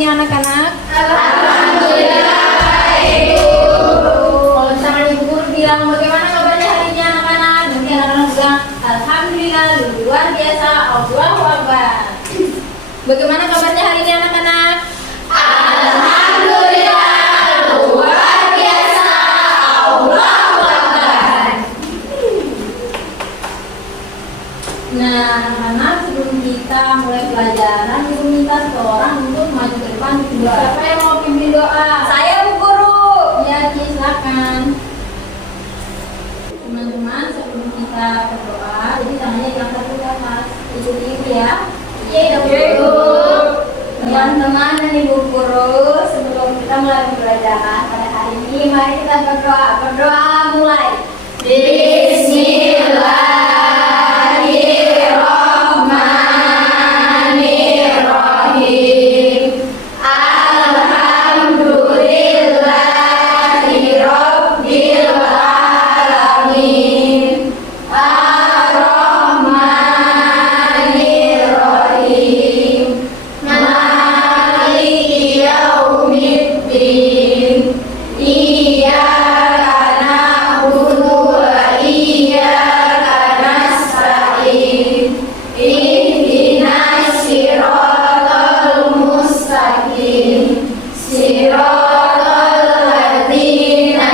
ini anak-anak? Alhamdulillah, Ibu. Kalau misalkan Ibu Guru bilang bagaimana kabarnya hari ini anak-anak? Nanti anak-anak bilang Alhamdulillah, luar biasa, Allahu Akbar. Bagaimana kabarnya hari ini anak-anak? Alhamdulillah, luar biasa, Allahu Akbar. Nah, anak-anak, sebelum kita mulai pelajaran, Ibu minta seseorang untuk maju ke depan. Siapa yang mau pimpin doa? Saya Bu Guru. Ya, Ci, silakan. Teman-teman, sebelum kita berdoa, jadi tangannya diangkat dulu ke atas. Ikuti Ibu ya. Iya, Ibu. Teman-teman dan Ibu Guru, sebelum kita mulai pembelajaran pada hari ini, mari kita berdoa. Berdoa mulai. Bismillahirrahmanirrahim. Alhamdulillahirabbil alamin. Ar-Rahmanirrahim. Maliki yaumiddin. Iyyaka na'budu wa iyyaka nasta'in. Ihdinas siratal mustaqim. Siratal ladzina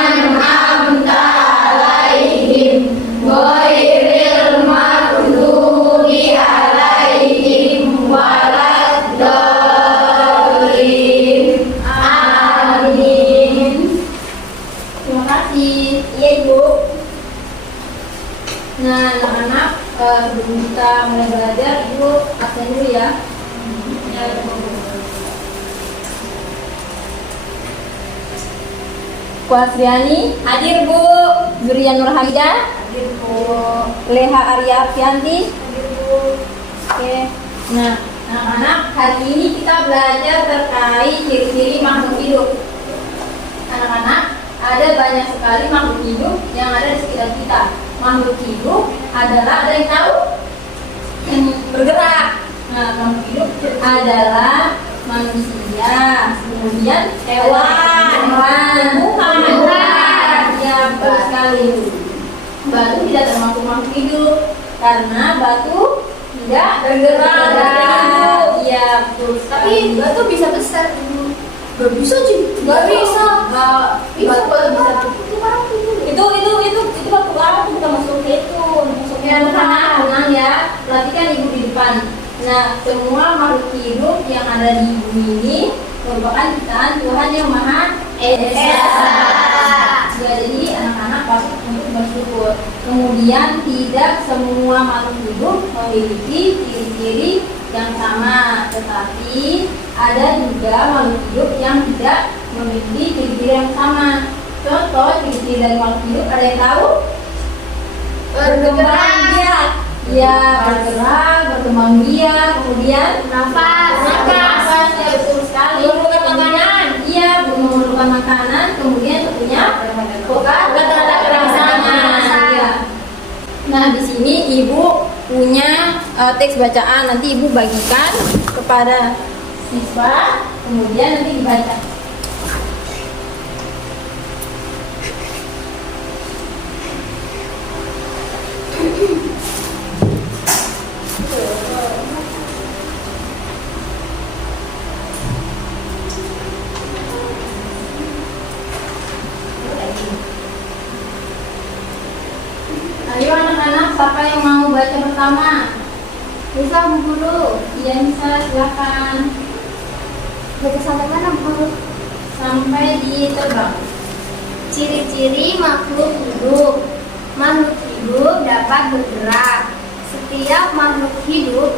an'amta 'alaihim ghairil maghdubi 'alaihim waladdallin. Amin. Terima kasih. Iya, Ibu. Nah, anak-anak, sebelum kita mulai belajar, Ibu absen dulu ya. Ya, Ibu. Bu Asriani, Hadir, Bu. Zurian Nurhamidah, Hadir, Bu. Leha Arya Afianti. Hadir, Bu. Oke. Nah, anak-anak, hari ini kita belajar terkait ciri-ciri makhluk hidup. Anak-anak, ada banyak sekali makhluk hidup yang ada di sekitar kita. Makhluk hidup adalah, ada yang tahu? Yang bergerak. Nah, makhluk hidup adalah manusia, kemudian hewan, tumbuhan. Ya, betul sekali. Batu tidak termasuk makhluk hidup karena batu tidak bergerak. Iya, betul sekali. Tapi batu bisa besar, Ibu. Gak bisa sih. Gak bisa. Bisa, Batu bisa. Itu Itu batu apa tuh kita masuk ke itu? Masuknya tenang ya. Perhatikan Ibu di depan. Nah, semua makhluk hidup yang ada di bumi ini merupakan ciptaan Tuhan yang Maha Esa. Ya, jadi anak-anak patut untuk bersyukur. Kemudian tidak semua makhluk hidup memiliki ciri-ciri yang sama, tetapi ada juga makhluk hidup yang tidak memiliki ciri-ciri yang sama. Contoh ciri-ciri dari makhluk hidup, ada yang tahu? Berkembang biak. Ya, bergerak, berkembang biak, kemudian Nafas. ya, betul sekali. Memerlukan makanan. Iya, memerlukan makanan, kemudian tentunya Kata-kata kerangsangan. Iya. Nah, di sini Ibu punya teks bacaan, nanti Ibu bagikan kepada siswa, kemudian nanti dibaca. Ayo anak-anak, siapa yang mau baca pertama? Bisa, Bu Guru. Iya, bisa, silakan. Baca sampai mana, Bu Guru? Sampai di terbang. Ciri-ciri makhluk hidup. Makhluk hidup dapat bergerak. Setiap makhluk hidup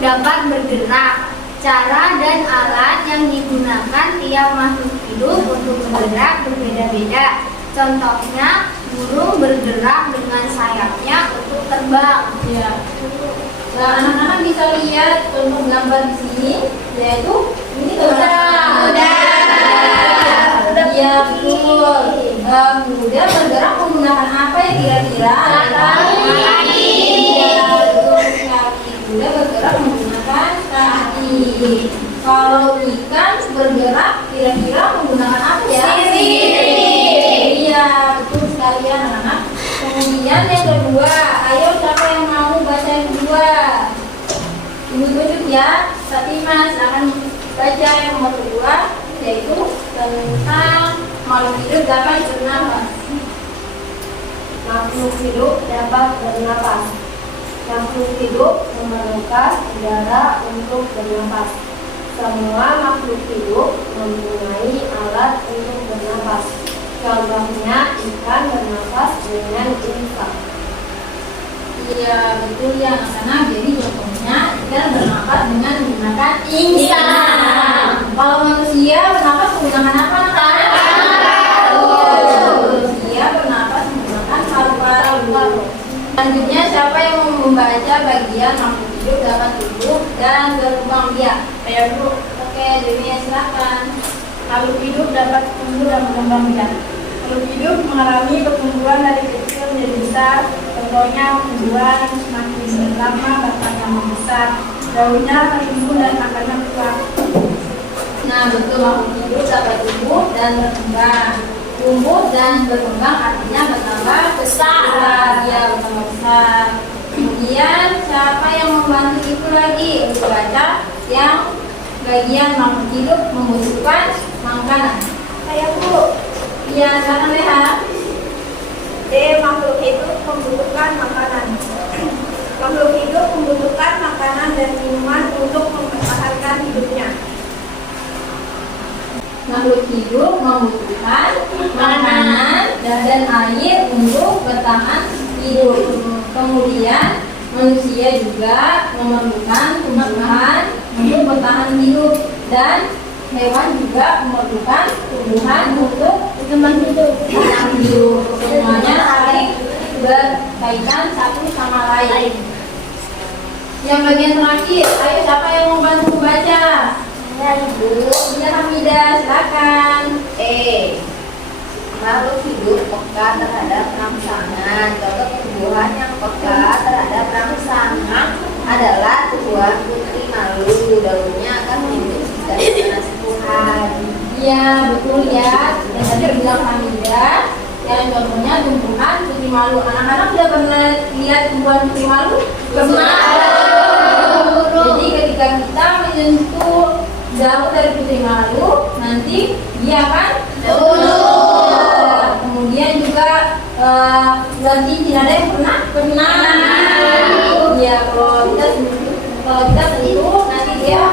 dapat bergerak. Cara dan alat yang digunakan tiap makhluk hidup untuk bergerak berbeda-beda. Contohnya, burung bergerak dengan sayapnya untuk terbang. Ya. Nah, anak-anak bisa lihat contoh gambar di sini, yaitu ini Kuda. Iya, betul. Kuda bergerak menggunakan apa ya kira-kira? Kaki. Iya, betul sekali. Kuda bergerak menggunakan kaki. Kalau ikan bergerak kira-kira menggunakan apa ya? Sirip. Iya, betul sekali ya anak-anak. Kemudian yang kedua, ayo siapa yang mau baca yang kedua? Ibu tunjuk ya, Fatimah silakan baca yang nomor kedua, yaitu tentang makhluk hidup dapat bernafas. Makhluk hidup dapat bernapas. Makhluk hidup memerlukan udara untuk bernapas. Semua makhluk hidup mempunyai alat untuk bernapas. Contohnya ikan bernapas dengan insang. Iya, betul ya anak-anak. Jadi contohnya ikan bernapas dengan menggunakan insang. Kalau manusia bernapas menggunakan apa? Manusia bernapas menggunakan paru-paru. Selanjutnya siapa yang mau membaca bagian makhluk hidup dapat hidup dan berkembang biak? Saya dulu. Oke, Dewi silakan. Makhluk hidup dapat tumbuh dan berkembang biak. Makhluk hidup mengalami pertumbuhan dari kecil menjadi besar. Contohnya tumbuhan semakin lama batangnya membesar, daunnya tumbuh dan akarnya kuat. Nah, betul makhluk hidup dapat tumbuh dan berkembang. Tumbuh dan berkembang artinya bertambah besar. Ya, bertambah besar. Kemudian siapa yang membantu itu lagi untuk baca yang bagian makhluk hidup membutuhkan makanan? Saya Bu. Iya, silakan Leha. Makhluk hidup membutuhkan makanan. Makhluk hidup membutuhkan makanan dan minuman untuk mempertahankan hidupnya. Makhluk hidup membutuhkan makanan dan air untuk bertahan hidup. Kemudian manusia juga memerlukan tumbuhan untuk bertahan hidup dan hewan juga memerlukan tumbuhan untuk bertahan hidup. Semuanya saling berkaitan satu sama lain. Yang bagian terakhir, ayo siapa yang mau bantu membaca? Ya Ibu. Bunda Hamidah, silakan. Makhluk hidup peka terhadap rangsangan. Contoh tumbuhan yang peka terhadap rangsangan adalah tumbuhan putri malu. Daunnya akan hidup jika dipanas Tuhan. Iya, betul ya. Yang tadi bilang Hamidah, yang contohnya tumbuhan putri malu. Anak-anak sudah pernah lihat tumbuhan putri malu? Pernah. Jadi ketika kita menyentuh jauh dari putri malu, nanti dia akan kemudian juga ganti tidak ada yang pernah. Ya, kalau kita sentuh nanti dia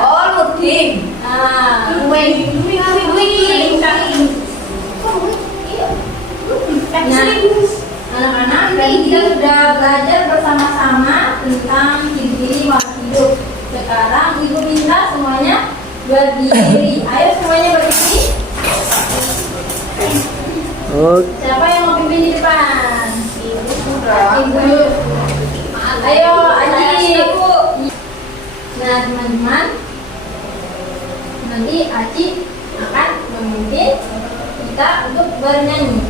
Oh, luding. Nah, anak-anak tadi kita sudah belajar bersama-sama tentang ciri-ciri makhluk hidup. Sekarang Ibu minta semuanya berdiri. Ayo semuanya berdiri. Siapa yang mau pimpin di depan? Ibu. Ayo, Aji. Nah, teman-teman, nanti Aji akan memimpin kita untuk bernyanyi.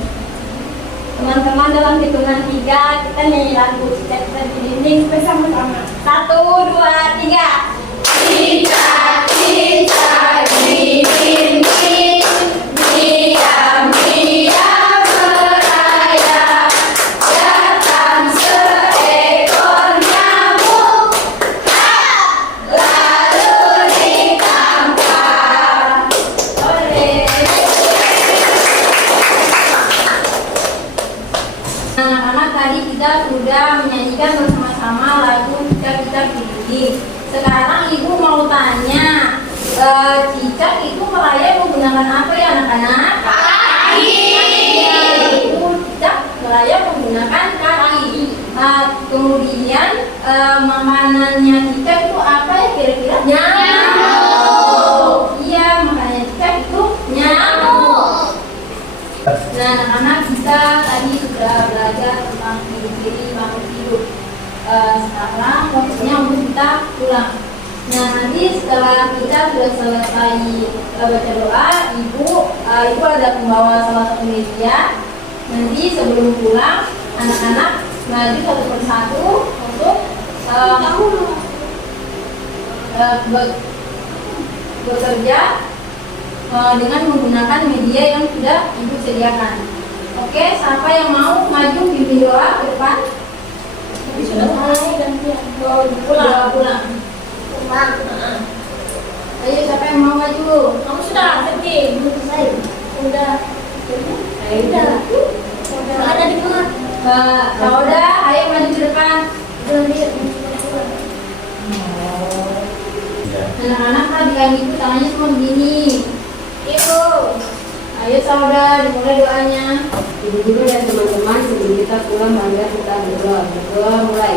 Teman-teman, dalam hitungan 3 kita nyanyi lagu Cita-Cita di Dinding bersama-sama. 1, 2, 3. Cita-cita di dinding, diam-diam merayap, datang seekor nyamuk, lalu ditangkap. Anak-anak, tadi kita sudah menyanyikan bersama-sama lagu Cicak-Cicak di Dinding. Sekarang Ibu mau tanya, cicak itu merayap menggunakan apa ya anak-anak? Kaki. Itu cicak merayap menggunakan kaki. Kemudian makanannya cicak itu apa ya kira-kira? Nyamuk. Iya, makanannya cicak itu nyamuk. Nah, anak-anak kita tadi sudah belajar tentang ciri-ciri makhluk hidup. Sekarang waktunya untuk kita pulang. Nah, nanti setelah kita sudah selesai baca doa, Ibu ada pembawa salah satu media. Nanti sebelum pulang, anak-anak maju satu persatu untuk bekerja dengan menggunakan media yang sudah ibu sediakan. Oke, siapa yang mau maju pimpin doa ke depan? Pulang. Ayo, siapa yang mau maju? Kamu sudah penting. Saya udah. Udah ada di mana? Sauda, ayo maju ke depan. Anak-anak perhatikan ibu, tangannya semua begini. Ibu. Ayo Sauda, dimulai doanya. Ibu-ibu dan teman-teman, sebelum kita pulang, mari kita berdoa. Berdoa mulai.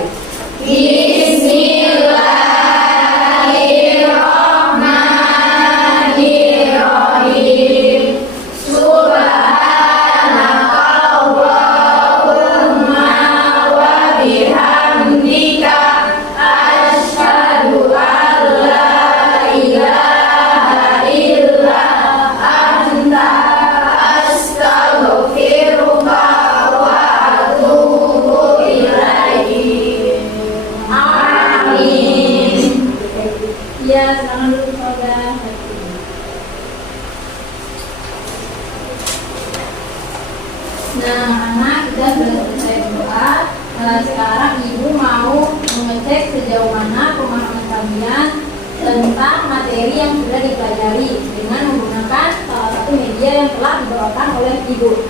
Bismillahirrahmanirrahim. Subhanakallahumma wa bihamdika asyhadu an la ilaha illa anta astaghfiruka wa atubu ilaik. Amin. Ya, sekarang dulu saudara. Nah, anak kita sudah selesai berdoa. Sekarang ibu mau mengecek sejauh mana pemahaman kalian tentang materi yang sudah dipelajari dengan menggunakan salah satu media yang telah dibawakan oleh ibu.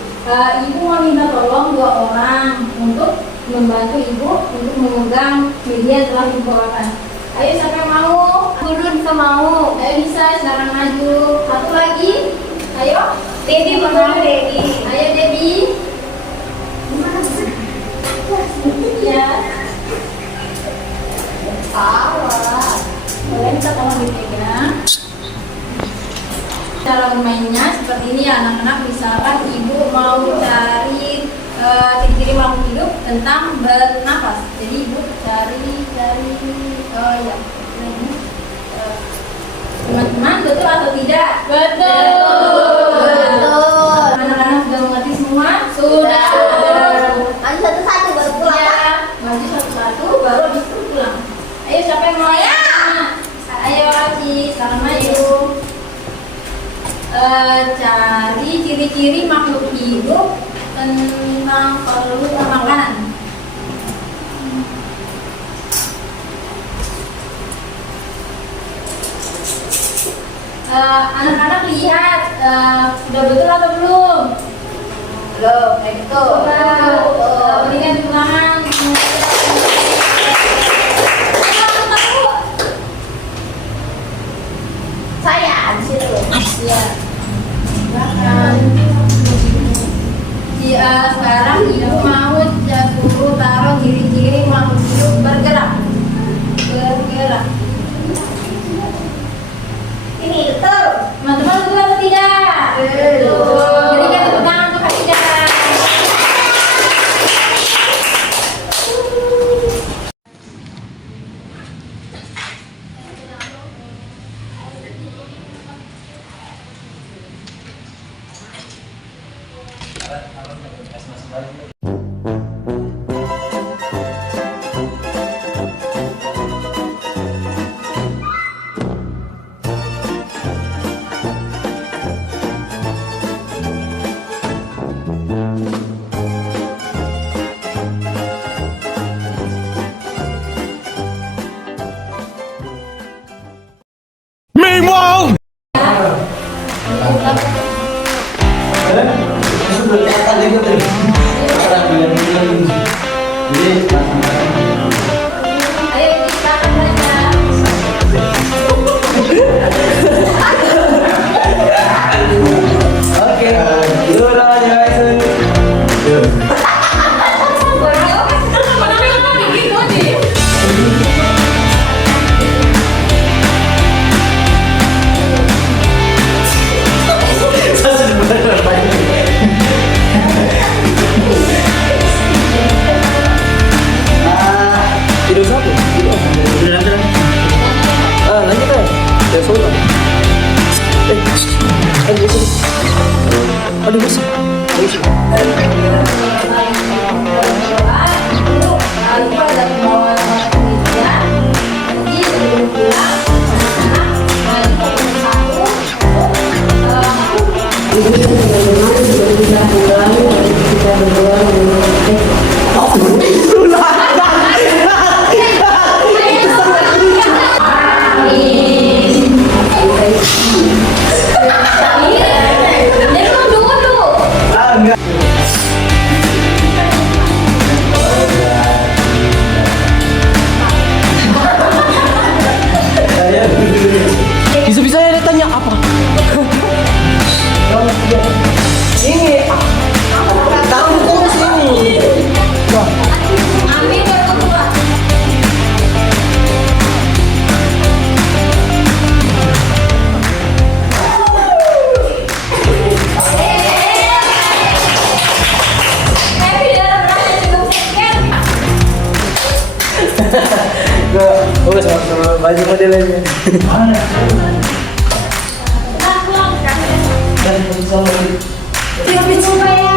Ibu mau minta tolong 2 orang untuk membantu ibu untuk memegang media yang telah dibawakan. Ayo, siapa yang mau? Dulu bisa mau. Ayo, bisa, sekarang maju. Satu lagi. Ayo. Dedi mana Dedi? Ayo, Debbie. Ya. Salah. Boleh minta tolong dipegang. Cara bermainnya seperti ini ya anak-anak. Misalkan ibu mau cari ciri-ciri makhluk hidup tentang bernafas. Jadi ibu cari ya. Teman-teman, betul atau tidak? Betul. Anak-anak sudah mengerti semua? Sudah. Maju satu-satu baru pulang. Ya, maju satu-satu baru habis itu pulang. Ayo, siapa yang mau? Ayo, Aci, sekarang maju. Cari ciri-ciri makhluk hidup tentang perlu makanan. Anak-anak lihat, sudah betul atau belum? Belum, betul. Berikan tepuk tangan. Saya di situ. Ya. Silakan. Sekarang ibu mau suruh taruh ciri-ciri makhluk hidup bergerak. Ini betul. Teman-teman, betul atau tidak? Betul. Berikan tepuk tangan untuk Hadidah. Meanwhile, Ayo, silakan belajar. Tidur satu? Tidur. Lanjut ya. Ya sudah. Aduh, aduh, Oh, sama-sama baju modelnya. Pulang. Dan sama-sama. Jangan lupa ya.